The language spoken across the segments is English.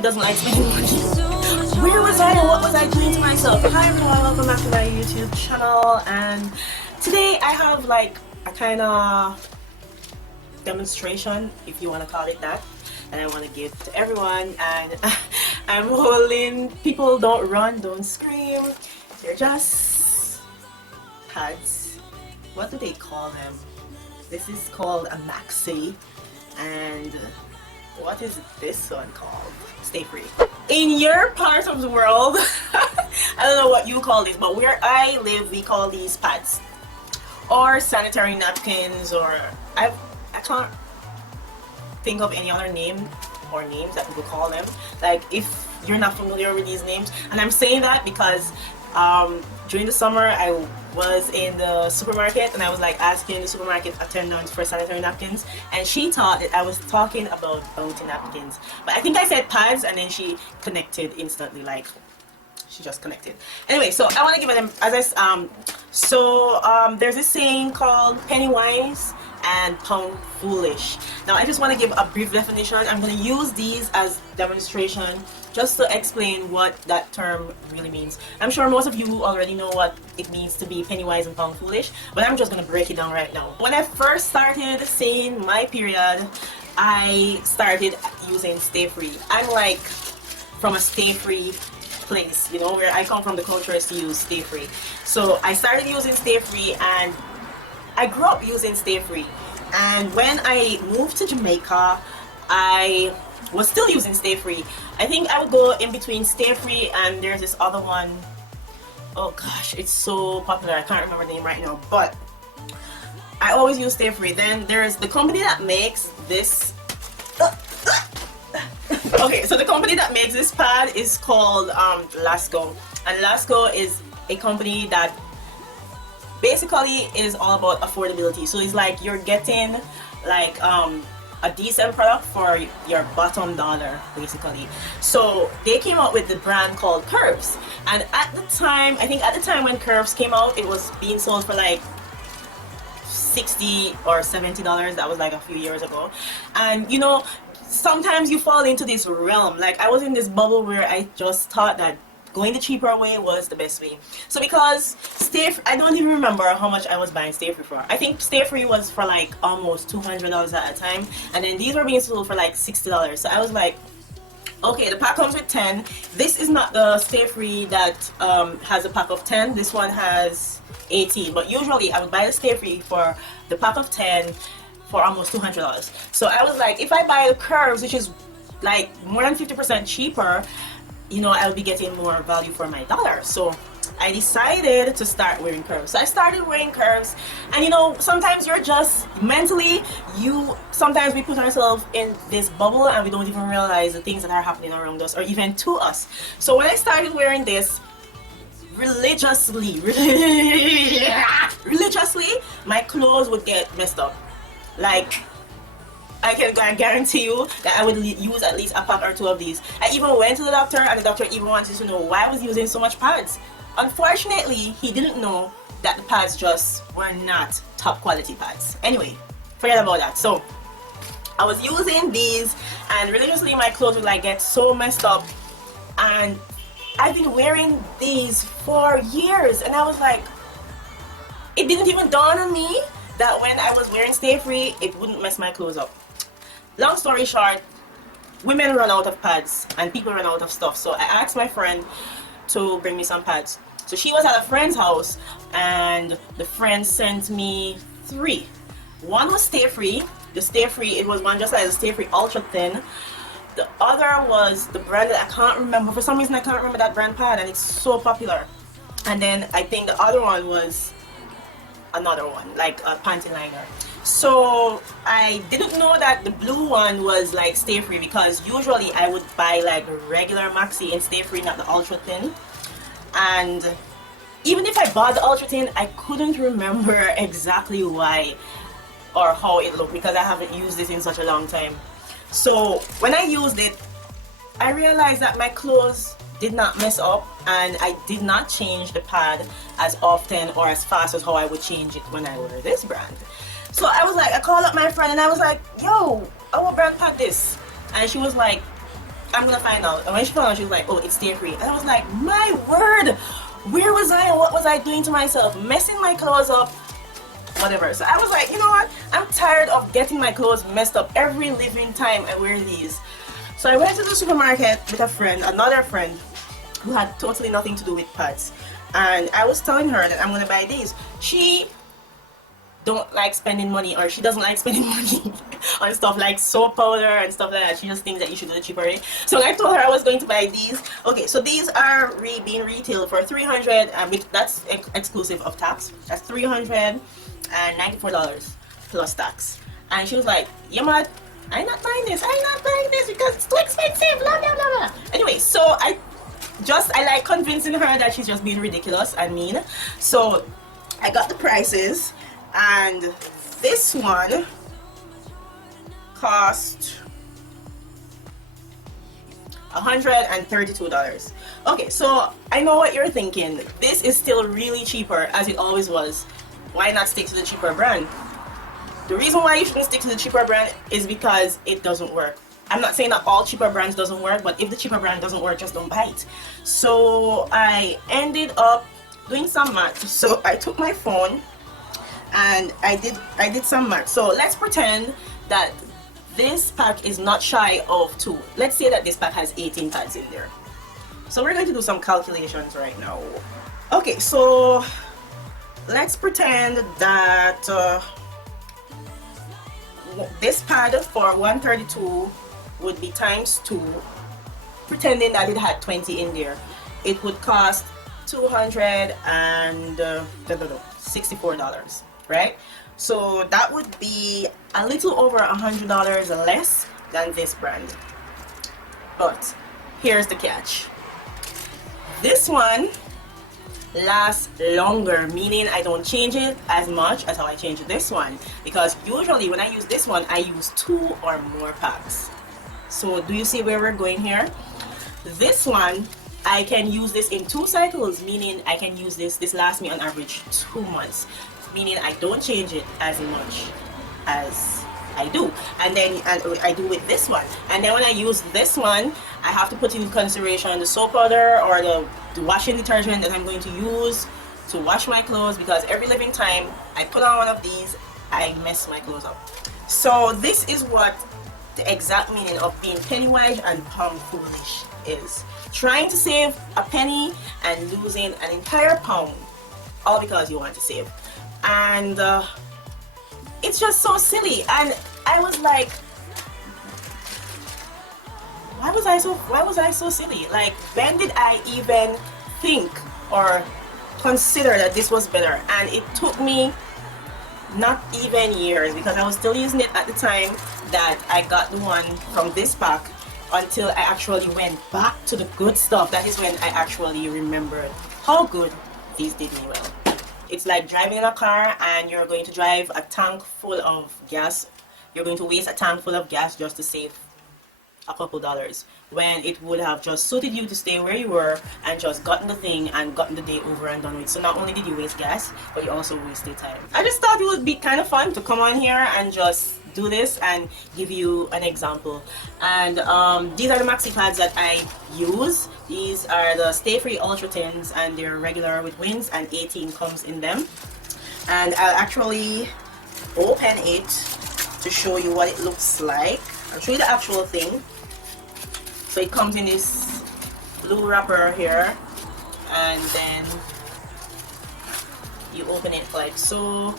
Doesn't like spending money. Where was I and what was I doing to myself? Hi everyone, welcome back to my YouTube channel, and today I have like a kind of demonstration, if you want to call it that, and I want to give to everyone. And I'm holding people. Don't run, don't scream, they're just pads. What do they call them? This is called a Maxi, and what is this one called? Stay free. In your part of the world, I don't know what you call this, but where I live, we call these pads or sanitary napkins, or I can't think of any other name or names that people call them. Like, if you're not familiar with these names, and I'm saying that because during the summer I was in the supermarket and I was like asking the supermarket attendant for sanitary napkins, and she thought that I was talking about bounty napkins, but I think I said pads, and then she connected instantly, like she just connected. Anyway, so I want to give them, as there's this saying called penny wise and pound foolish. Now I just want to give a brief definition. I'm going to use these as demonstration just to explain what that term really means. I'm sure most of you already know what it means to be penny wise and pound foolish, but I'm just going to break it down right now. When I first started seeing my period, I started using Stay Free. I'm like from a Stay Free place, you know, where I come from. The culture is to use Stay Free. So I started using Stay Free, and I grew up using Stay Free. And when I moved to Jamaica, I was still using Stay Free. I think I would go in between Stay Free and there's this other one. Oh gosh, it's so popular, I can't remember the name right now, but I always use Stay Free. Then there's the company that makes this. Okay, so the company that makes this pad is called Lasco, and Lasco is a company that basically is all about affordability. So it's like you're getting like a decent product for your bottom dollar, basically. So they came out with the brand called Curves, and at the time, I think at the time when Curves came out, it was being sold for like $60 or $70. That was like a few years ago. And you know, sometimes you fall into this realm. Like, I was in this bubble where I just thought that going the cheaper way was the best way. So because I don't even remember how much I was buying Stay Free for. I think Stay Free was for like almost $200 at a time, and then these were being sold for like $60. So I was like, okay, the pack comes with 10. This is not the Stay Free that has a pack of 10. This one has 18, but usually I would buy the Stay Free for the pack of 10 for almost $200. So I was like, if I buy the Curves, which is like more than 50% cheaper, you know, I'll be getting more value for my dollar. So I decided to start wearing Curves. So I started wearing Curves, and you know, sometimes you're just mentally, sometimes we put ourselves in this bubble and we don't even realize the things that are happening around us or even to us. So when I started wearing this religiously, my clothes would get messed up. Like, I can guarantee you that I would use at least a pack or two of these. I even went to the doctor, and the doctor even wanted to know why I was using so much pads. Unfortunately, he didn't know that the pads just were not top quality pads. Anyway, forget about that. So I was using these, and religiously my clothes would like get so messed up, and I've been wearing these for years, and I was like, it didn't even dawn on me that when I was wearing Stay Free, it wouldn't mess my clothes up. Long story short, women run out of pads and people run out of stuff. So I asked my friend to bring me some pads. So she was at a friend's house, and the friend sent me 3. One was Stay Free. The Stay Free, it was one just like the Stay Free Ultra Thin. The other was the brand that I can't remember. For some reason I can't remember that brand pad, and it's so popular. And then I think the other one was another one, like a panty liner. So I didn't know that the blue one was like Stay Free, because usually I would buy like regular Maxi in Stay Free, not the Ultra Thin. And even if I bought the Ultra Thin, I couldn't remember exactly why or how it looked, because I haven't used it in such a long time. So when I used it, I realized that my clothes did not mess up, and I did not change the pad as often or as fast as how I would change it when I wear this brand. So I was like, I called up my friend and I was like, yo, I want brand pad this. And she was like, I'm gonna find out. And when she found out, she was like, oh, it's stay free. And I was like, my word, where was I and what was I doing to myself? Messing my clothes up, whatever. So I was like, you know what? I'm tired of getting my clothes messed up every living time I wear these. So I went to the supermarket with a friend, another friend, who had totally nothing to do with pads. And I was telling her that I'm gonna buy these. She don't like spending money, or she doesn't like spending money on stuff like soap powder and stuff like that. She just thinks that you should do it cheaper. So I told her I was going to buy these. Okay, so these are being retailed for $300, that's exclusive of tax. That's $394 plus tax. And she was like, yeah, man, I'm not buying this because it's too expensive, blah blah blah blah. Anyway, so I like convincing her that she's just being ridiculous and mean. So I got the prices, and this one cost $132. Okay, so I know what you're thinking. This is still really cheaper, as it always was. Why not stick to the cheaper brand? The reason why you shouldn't stick to the cheaper brand is because it doesn't work. I'm not saying that all cheaper brands doesn't work, but if the cheaper brand doesn't work, just don't buy it. So I ended up doing some math. So I took my phone and I did some math. So let's pretend that this pack is not shy of 2. Let's say that this pack has 18 pads in there. So we're going to do some calculations right now. Okay, so let's pretend that this pad for 132 would be times 2. Pretending that it had 20 in there, it would cost $264, right? So that would be a little over $100 less than this brand. But here's the catch. This one lasts longer, meaning I don't change it as much as how I change this one, because usually when I use this one I use 2 or more packs. So do you see where we're going here? This one I can use this in 2 cycles, meaning I can use this lasts me on average 2 months, meaning I don't change it as much as I do. And then I do with this one, and then when I use this one I have to put in consideration the soap powder or the washing detergent that I'm going to use to wash my clothes, because every living time I put on one of these I mess my clothes up. So this is what the exact meaning of being penny wise and pound foolish is. Trying to save a penny and losing an entire pound, all because you want to save. And it's just so silly. And I was like, why was I so silly? Like, when did I even think or consider that this was better? And it took me not even years, because I was still using it at the time that I got the one from this pack, until I actually went back to the good stuff. That is when I actually remembered how good these did me well. It's like driving in a car and you're going to drive a tank full of gas. You're going to waste a tank full of gas just to save a couple dollars, when it would have just suited you to stay where you were and just gotten the thing and gotten the day over and done with. So not only did you waste gas, but you also wasted time. I just thought it would be kind of fun to come on here and just do this and give you an example. And these are the Maxi pads that I use. These are the Stay Free Ultra Thins, and they're regular with wings, and 18 comes in them. And I'll actually open it to show you what it looks like. I'll show you the actual thing. So it comes in this blue wrapper here, and then you open it like so,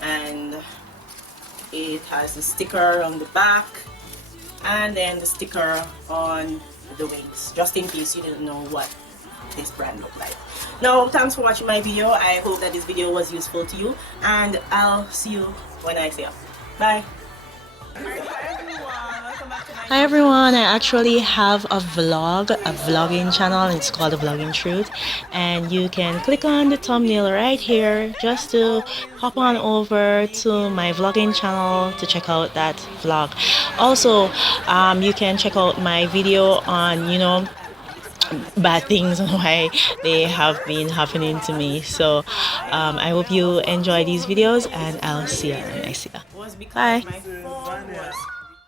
and it has a sticker on the back and then the sticker on the wings, just in case you didn't know what this brand looked like. Now, thanks for watching my video. I hope that this video was useful to you, and I'll see you when I see you. Bye. Hi everyone, I actually have a vlogging channel. It's called The Vlogging Truth, and you can click on the thumbnail right here just to hop on over to my vlogging channel to check out that vlog. Also, you can check out my video on, you know, bad things and why they have been happening to me. So I hope you enjoy these videos, and I'll see you when I see you. Bye.